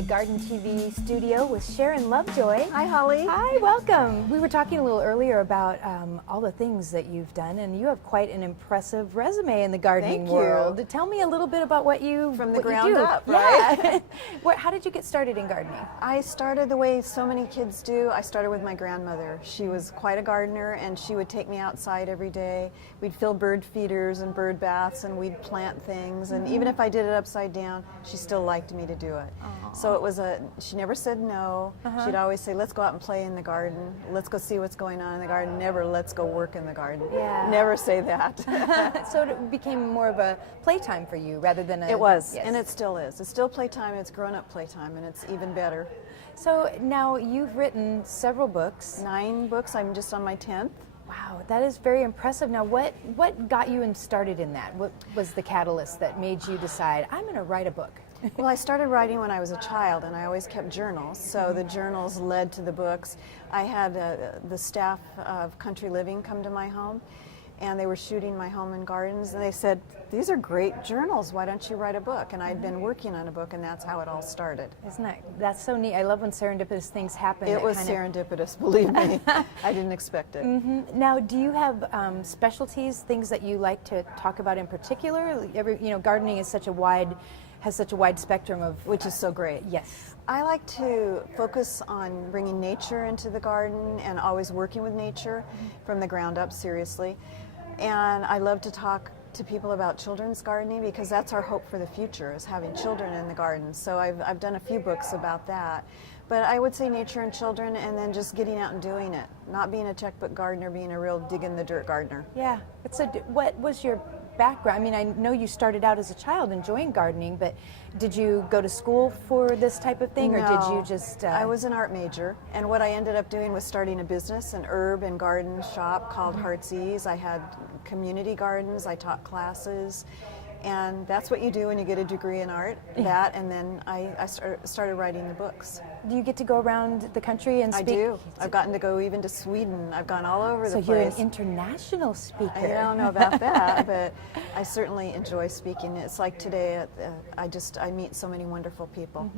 the Garden TV studio with Sharon Lovejoy. Hi, Holly. Hi, welcome. We were talking a little earlier about all the things that you've done, and you have quite an impressive resume in the gardening world. Tell me a little bit about what you From the ground you do. up, right? Yeah. How did you get started in gardening? I started the way so many kids do. I started with my grandmother. She was quite a gardener, and she would take me outside every day. We'd fill bird feeders and bird baths, and we'd plant things. And even if I did it upside down, she still liked me to do it. Aww. So it was she never said no. She'd always say, let's go out and play in the garden. Let's go see what's going on in the garden. Never, let's go work in the garden. Yeah. Never say that. So it became more of a playtime for you rather than a... It was, yes. and it still is. It's still playtime. It's grown-up playtime, and it's even better. So now you've written several books. 9 books. I'm just on my 10th. Wow, that is very impressive. Now, what got you started in that? What was the catalyst that made you decide, I'm going to write a book? Well, I started writing when I was a child, and I always kept journals, so the journals led to the books. I had the staff of Country Living come to my home, and they were shooting my home and gardens, and they said, these are great journals, why don't you write a book? And I'd been working on a book, and that's how it all started. Isn't that's so neat? I love when serendipitous things happen. It was serendipitous, believe me. I didn't expect it. Now, do you have specialties, things that you like to talk about in particular? Gardening is has such a wide spectrum of... Which is so great. Yes. I like to focus on bringing nature into the garden and always working with nature from the ground up, seriously. And I love to talk to people about children's gardening because that's our hope for the future, is having children in the garden. So I've done a few books about that. But I would say nature and children, and then just getting out and doing it. Not being a checkbook gardener, being a real dig-in-the-dirt gardener. Yeah. What was your background? I mean, I know you started out as a child enjoying gardening, but did you go to school for this type of thing, or did you just... I was an art major, and what I ended up doing was starting a business, an herb and garden shop called Heart's Ease. I had community gardens, I taught classes, and that's what you do when you get a degree in art, that, and then I started writing the books. Do you get to go around the country and speak? I do. I've gotten to go even to Sweden. I've gone all over the place. So you're an international speaker. I don't know about that, but I certainly enjoy speaking. It's like today, I meet so many wonderful people.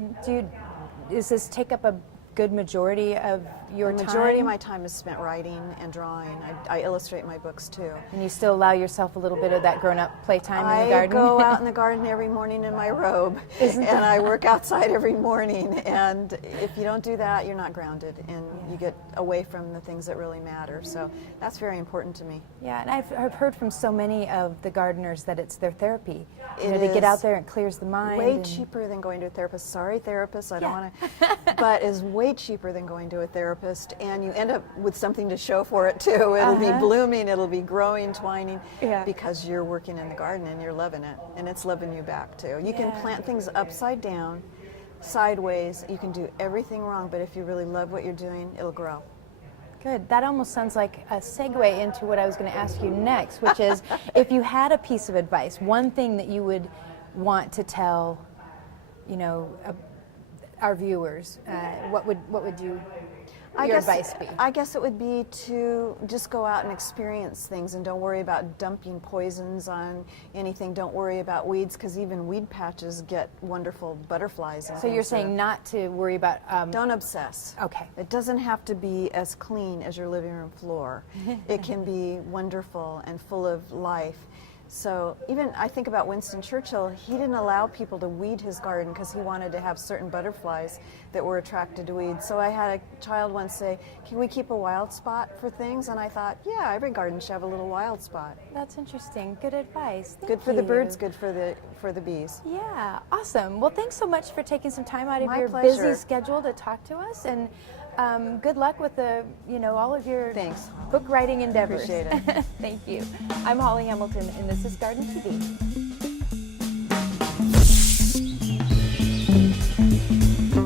Does this take up a good majority of your time? The majority of my time is spent writing and drawing. I illustrate my books too. And you still allow yourself a little bit of that grown-up playtime in the garden? I go out in the garden every morning in my robe, and I work outside every morning. And if you don't do that, you're not grounded, and you get away from the things that really matter. So that's very important to me. Yeah, and I've heard from so many of the gardeners that it's their therapy. They get out there and clears the mind. Way cheaper than going to a therapist. Sorry, therapists, I don't want to, but is way cheaper than going to a therapist, and you end up with something to show for it too. It'll be blooming, it'll be growing, twining, because you're working in the garden and you're loving it, and it's loving you back too. You can plant things upside down, sideways, you can do everything wrong, but if you really love what you're doing, it'll grow. Good. That almost sounds like a segue into what I was going to ask you next, which is if you had a piece of advice, one thing that you would want to tell, our viewers, what would your advice be? I guess it would be to just go out and experience things and don't worry about dumping poisons on anything. Don't worry about weeds, because even weed patches get wonderful butterflies. So you're saying not to worry about... don't obsess. Okay. It doesn't have to be as clean as your living room floor. It can be wonderful and full of life. So even I think about Winston Churchill, he didn't allow people to weed his garden because he wanted to have certain butterflies that were attracted to weeds. So I had a child once say, can we keep a wild spot for things? And I thought, yeah, every garden should have a little wild spot. That's interesting. Good advice. Thank good for you. the birds, good for the bees. Yeah, awesome. Well, thanks so much for taking some time out of your pleasure. busy schedule to talk to us, and good luck with all of your book writing endeavors. Appreciate it. Thank you. I'm Holly Hamilton, and this is Garden TV.